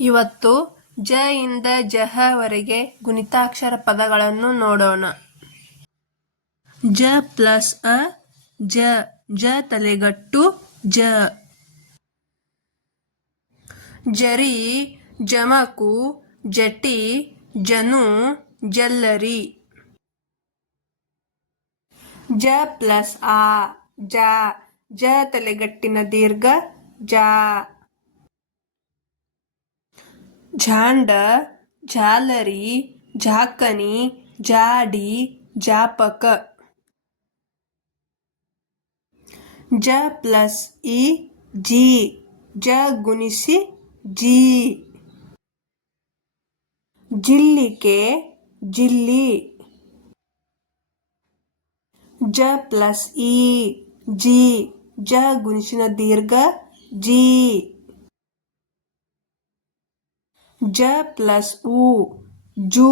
ಇವತ್ತು ಜ ಇಂದ ಜಹ ವರೆಗೆ ಗುಣಿತಾಕ್ಷರ ಪದಗಳನ್ನು ನೋಡೋಣ. ಜ ಪ್ಲಸ್ ಅ ಜ, ಜ ತಲೆಗಟ್ಟು ಜ. ಜರಿ, ಜಮಕು, ಜಟಿ, ಜನು, ಜಲ್ಲರಿ. ಜ ಪ್ಲಸ್ ಆ ಜ, ಜ ತಲೆಗಟ್ಟಿನ ದೀರ್ಘ ಜಾ. ಝಾಂಡ, ಝಾಲರಿ, ಝಾಕನಿ, ಜಾಡಿ, ಜಾಪಕ. ಜ ಪ್ಲಸ್ ಇ ಜಿ, ಜ ಗುಣಿಸಿ ಜಿ. ಜಿಲ್ಲಿಕೆ, ಜಿಲ್ಲಿ. ಜ ಪ್ಲಸ್ ಇ ಜಿ, ಜ ಗುಣಿಸಿನ ದೀರ್ಘ ಜಿ. ಜ ಪ್ಲಸ್ ಉ ಜೂ,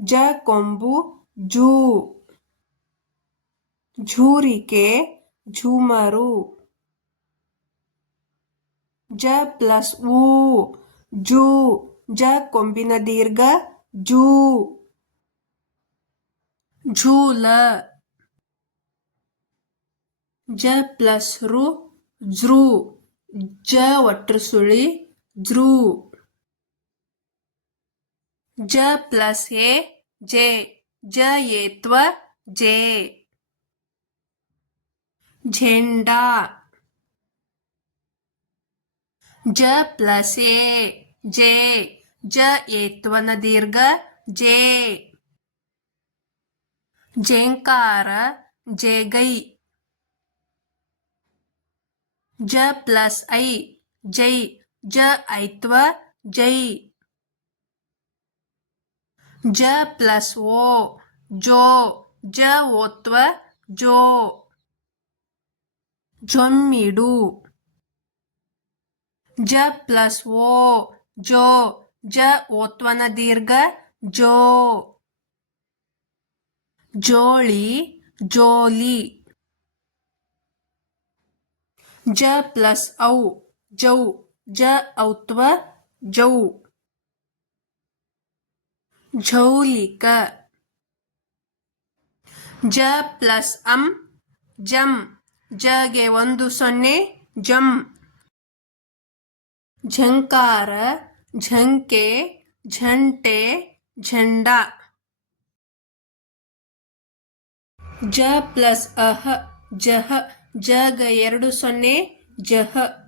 ಜ ಕೊಂಬು ಜೂ. ಝೂರಿಕೆ, ಝುಮರು. ಜ ಪ್ಲಸ್ ಉ ಜೂ, ಜ ಕೊಂಬಿನ ದೀರ್ಘ ಜೂ. ಝೂಲ. ಜ ಪ್ಲಸ್ ರು ಜ್ರೂ, ಜ ಒಟ್ರು ಸುಳಿ ಜ್ರೂ. ಜ ಪ್ಲಸ್ ಎ ಜೆ, ಜ ಏತ್ವ ಜೆ. ಝೆಂಡಾ. ಜ ಪ್ಲಸ್ ಎ ಜೆ, ಜ ಏತ್ವನ ದೀರ್ಘ ಜೆ. ಝೇಂಕಾರ, ಜೇಗೈ. ಜ ಪ್ಲಸ್ ಐ ಜೈ, ಜ ಐತ್ವ ಜೈ. ಜ ಪ್ಲಸ್ ಓ ಜೋ, ಜ ಓತ್ವ ಜೋ. ಜೊಮ್ಮಿಡು. ಜ ಪ್ಲಸ್ ಓ ಜೋ, ಜ ಓತ್ವನ ದೀರ್ಘ ಜೋ. ಜೋಳಿ, ಜೋಲಿ. ಜ ಪ್ಲಸ್ ಔ ಜೌ, ಜ ಔತ್ವ ಜೌ. ಝೌಲಿಕ. ಜ ಪ್ಲಸ್ ಅಂ ಜಂ, ಜಗೆ 10 ಜಂ. ಝಂಕಾರ, ಝಂಕೆ, ಝಂಟೆ, ಝಂಡ. ಜ ಪ್ಲಸ್ ಅಹ ಜಹ, ಜಗ 20 ಜಹ.